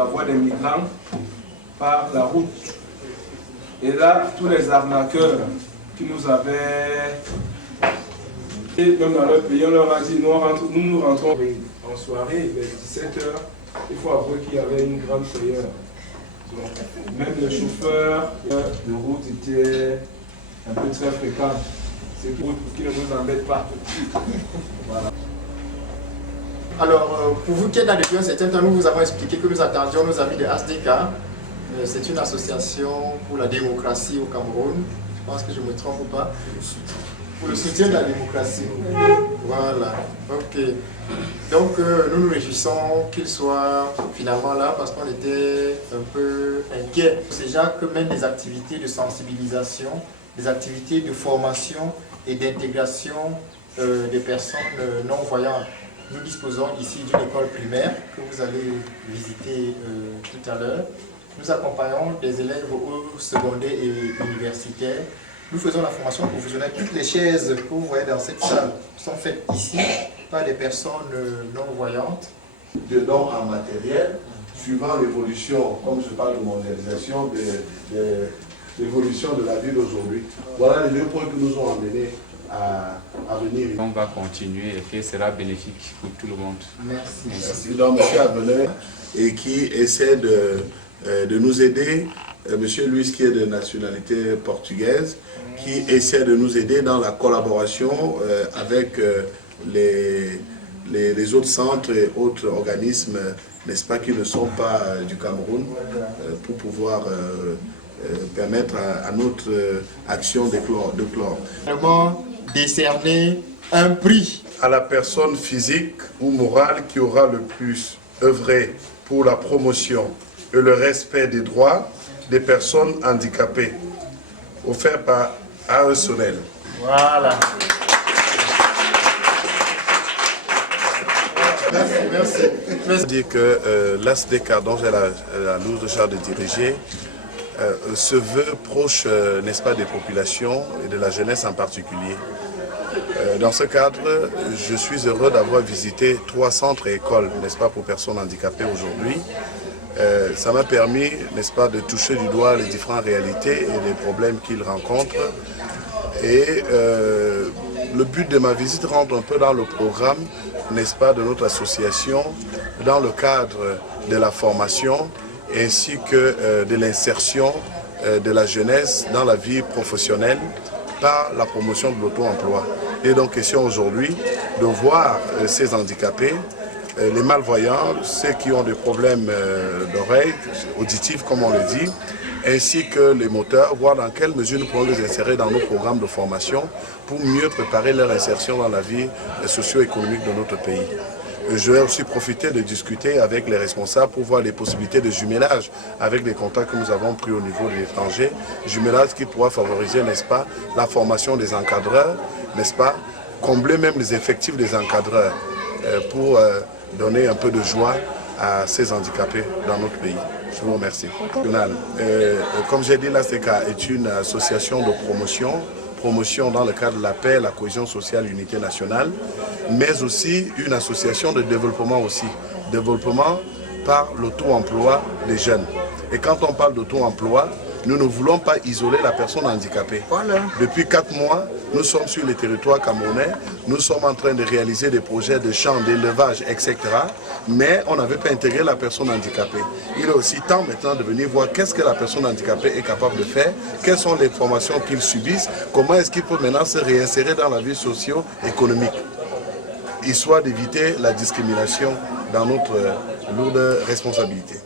la voie des migrants par la route. Et là, tous les arnaqueurs qui nous avaient... Et même dans leur pays, on leur a dit, nous rentrons en soirée vers 17h. Il faut avouer qu'il y avait une grande frayeur. Donc, même les chauffeurs de route étaient un peu très fréquents. C'est pour qu'ils ne nous embêtent pas. Voilà. Alors, pour vous qui êtes là depuis un certain temps, nous vous avons expliqué que nous attendions nos amis de HDK. C'est une association pour la démocratie au Cameroun. Je pense que je ne me trompe pas. Pour le soutien de la démocratie. Voilà. Ok. Donc, nous nous réjouissons qu'ils soient finalement là parce qu'on était un peu inquiets. C'est déjà que même des activités de sensibilisation, des activités de formation et d'intégration des personnes non-voyantes. Nous disposons ici d'une école primaire que vous allez visiter tout à l'heure. Nous accompagnons des élèves au secondaire et universitaires. Nous faisons la formation professionnelle. Toutes les chaises que vous voyez dans cette salle sont faites ici par des personnes non-voyantes. De dons en matériel, suivant l'évolution, comme je parle de mondialisation, de l'évolution de la vie d'aujourd'hui. Voilà les deux points que nous ont amenés à venir. On va continuer et que sera bénéfique pour tout le monde. Merci. Merci. Donc, M. Abenet, et qui essaie de nous aider, M. Luis qui est de nationalité portugaise, qui essaie de nous aider dans la collaboration avec les autres centres et autres organismes, n'est-ce pas, qui ne sont pas du Cameroun, pour pouvoir permettre à notre action de clore. Vraiment décerner un prix À la personne physique ou morale qui aura le plus œuvré pour la promotion et le respect des droits des personnes handicapées, offert par AESONEL. Voilà. Merci. Je veux dire que l'ASDK, dont j'ai la lourde charge de diriger, se veut proche, n'est-ce pas, des populations et de la jeunesse en particulier. Dans ce cadre, je suis heureux d'avoir visité 3 centres et écoles, n'est-ce pas, pour personnes handicapées aujourd'hui. Ça m'a permis, n'est-ce pas, de toucher du doigt les différentes réalités et les problèmes qu'ils rencontrent. Et le but de ma visite rentre un peu dans le programme, n'est-ce pas, de notre association, dans le cadre de la formation ainsi que de l'insertion de la jeunesse dans la vie professionnelle par la promotion de l'auto-emploi. Et donc question aujourd'hui de voir ces handicapés, les malvoyants, ceux qui ont des problèmes d'oreilles, auditifs comme on le dit, ainsi que les moteurs, voir dans quelle mesure nous pouvons les insérer dans nos programmes de formation pour mieux préparer leur insertion dans la vie socio-économique de notre pays. Je vais aussi profiter de discuter avec les responsables pour voir les possibilités de jumelage avec les contacts que nous avons pris au niveau de l'étranger. Jumelage qui pourra favoriser, n'est-ce pas, la formation des encadreurs, n'est-ce pas, combler même les effectifs des encadreurs pour donner un peu de joie à ces handicapés dans notre pays. Je vous remercie. Comme j'ai dit, l'ASDK est une association de promotion dans le cadre de la paix, la cohésion sociale, l'unité nationale, mais aussi une association de développement aussi. Développement par l'auto-emploi des jeunes. Et quand on parle d'auto-emploi, nous ne voulons pas isoler la personne handicapée. Voilà. Depuis 4 mois, nous sommes sur le territoire camerounais, nous sommes en train de réaliser des projets de champs, d'élevage, etc. Mais on n'avait pas intégré la personne handicapée. Il est aussi temps maintenant de venir voir qu'est-ce que la personne handicapée est capable de faire, quelles sont les formations qu'ils subissent, comment est-ce qu'il peut maintenant se réinsérer dans la vie socio-économique, histoire d'éviter la discrimination dans notre lourde responsabilité.